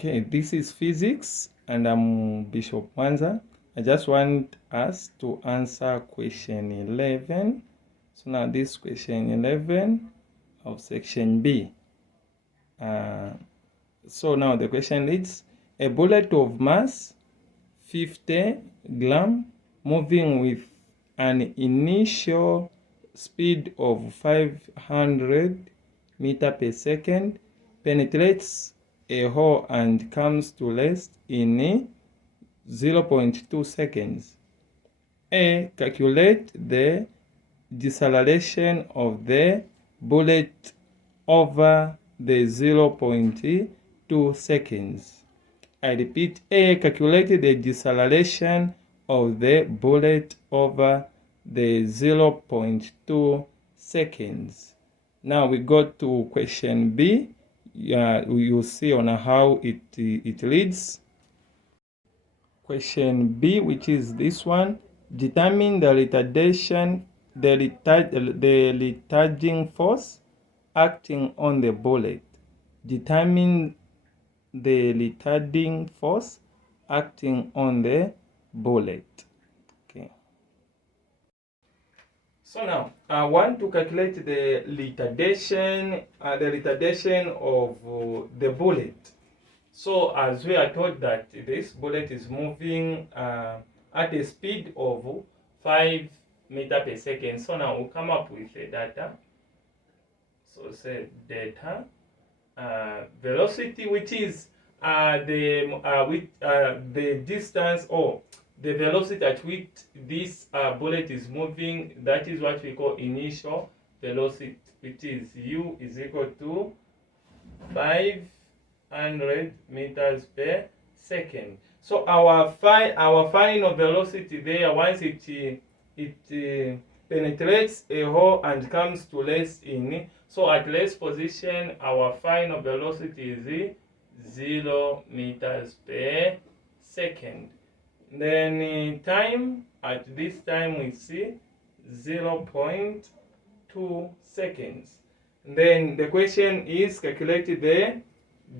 Okay, this is physics and I'm Bishop Mwanza. I just want us to answer question 11. So now this question 11 of section B. So now the question reads, a bullet of mass 50 gram moving with an initial speed of 500 meter per second penetrates a hole and comes to rest in 0.2 seconds. A. Calculate the deceleration of the bullet over the 0.2 seconds. I repeat, A. Calculate the deceleration of the bullet over the 0.2 seconds. Now we go to question B. You'll see on how it reads. Question B, which is this one, determine the retardation, the retarding force acting on the bullet. Determine the retarding force acting on the bullet. Okay. So now I want to calculate the retardation of the bullet. So as we are told that this bullet is moving at a speed of 5 meters per second. So now we'll come up with the data. So say data velocity, which is the distance or the velocity at which this bullet is moving. That is what we call initial velocity, which is u is equal to 500 meters per second. So our final velocity there, once it penetrates a hole and comes to rest in, so at rest position our final velocity is 0 meters per second. Then time, at this time we see 0.2 seconds. Then the question is calculate the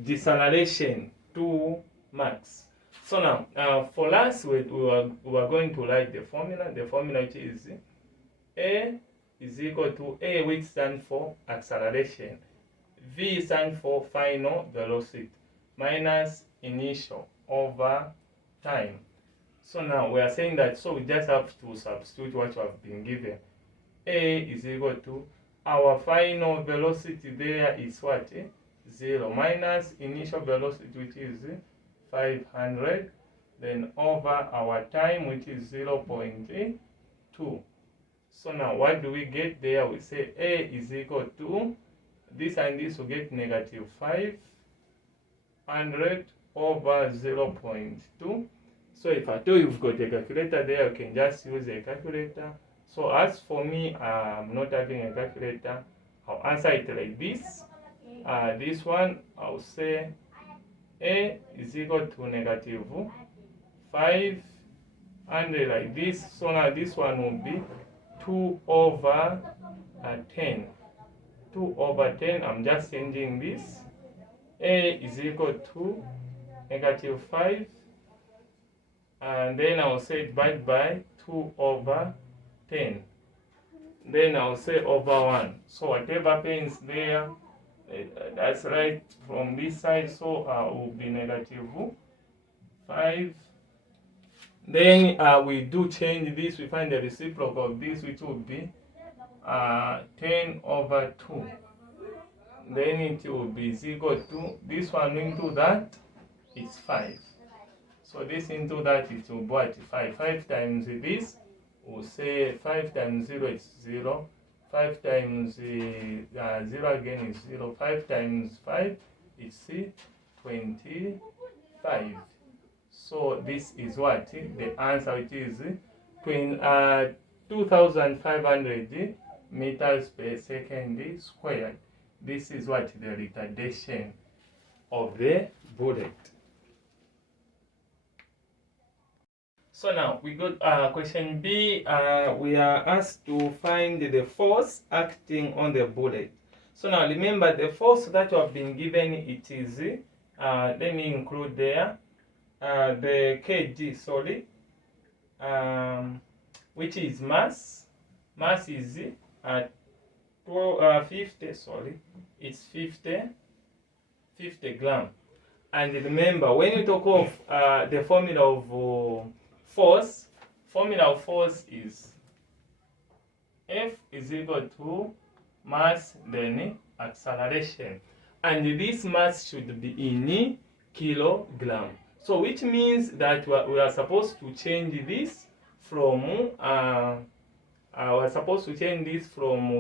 deceleration to max. So now for us we are going to write the formula. The formula which is A is equal to A, which stands for acceleration, V stands for final velocity, minus initial over time. So now we are saying that, so we just have to substitute what you have been given. A is equal to our final velocity there is what? 0 minus initial velocity, which is 500, then over our time, which is 0.2. So now what do we get there? We say A is equal to this and this will get negative 500 over 0.2. So if at all you've got a calculator there, you can just use a calculator. So as for me, I'm not having a calculator. I'll answer it like this. This one, I'll say A is equal to negative 500 like this. So now this one will be 2 over 10. 2 over 10, I'm just changing this. A is equal to negative 5. And then I'll say divide by 2 over 10. Then I'll say over 1. So whatever happens there, that's right from this side. So will be negative 5. Then we do change this. We find the reciprocal of this, which will be 10 over 2. Then it will be equal to this one into that is 5. So this into that it will be what? 5. 5 times this, we'll say 5 times 0 is 0. 5 times 0 again is 0. 5 times 5 is 25. So this is what? The answer, which is 2,500 meters per second squared. This is what? The retardation of the bullet. So now we got question B. We are asked to find the force acting on the bullet. So now remember, the force that you have been given, it is let me include there the kg, sorry, which is mass. Mass is 50, sorry, it's 50 gram. And remember, when you talk of the formula of force, formula of force is F is equal to mass then acceleration. And this mass should be in kilogram. So which means that we are supposed to change this from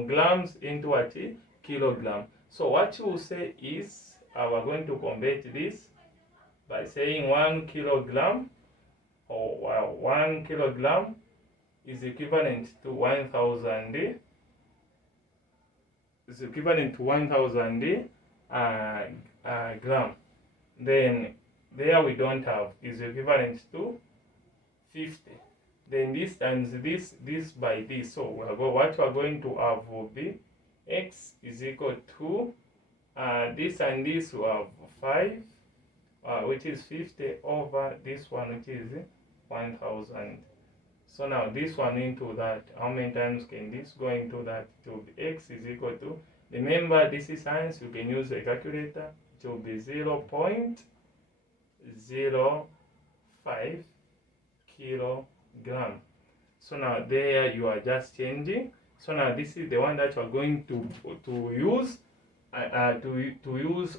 grams into what? Kilogram. So what you will say is we're going to convert this by saying 1 kilogram, or 1 kilogram is equivalent to 1,000 gram. Then there we don't have is equivalent to 50. Then this times this by this. So what we are going to have will be x is equal to this and this will have 5, which is 50 over this one, which is 1,000. So now this one into that, how many times can this go into that? It will be x is equal to, remember this is science, you can use a calculator. It will be 0.05 kilogram. So now there you are just changing. So now this is the one that you are going to use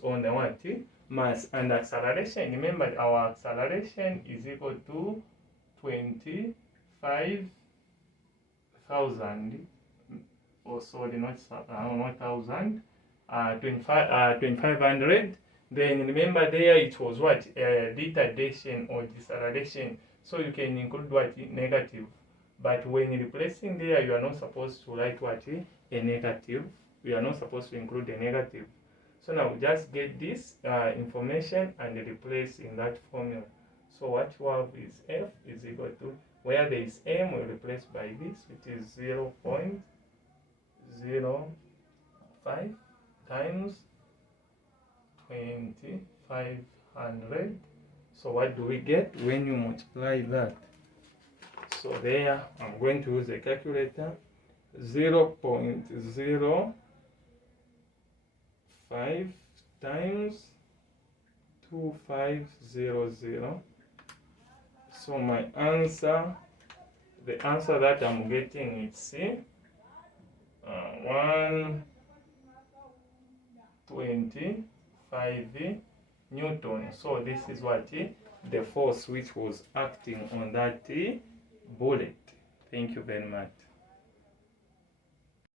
on the what? Mass and acceleration. Remember our acceleration is equal to 25,000, or sorry, not 1,000, 2,500. Then remember there it was what? Retardation or deceleration. So you can include what? Negative. But when replacing there, you are not supposed to write what? A negative. We are not supposed to include a negative. So now just get this information and replace in that formula. So what you have is F is equal to, where there is M, we replace by this, which is 0.05 times 2,500. So what do we get when you multiply that? So there, I'm going to use a calculator. 0.05 times 2500. So my answer, the answer that I'm getting is 125 Newton. So this is what the force which was acting on that bullet. Thank you very much.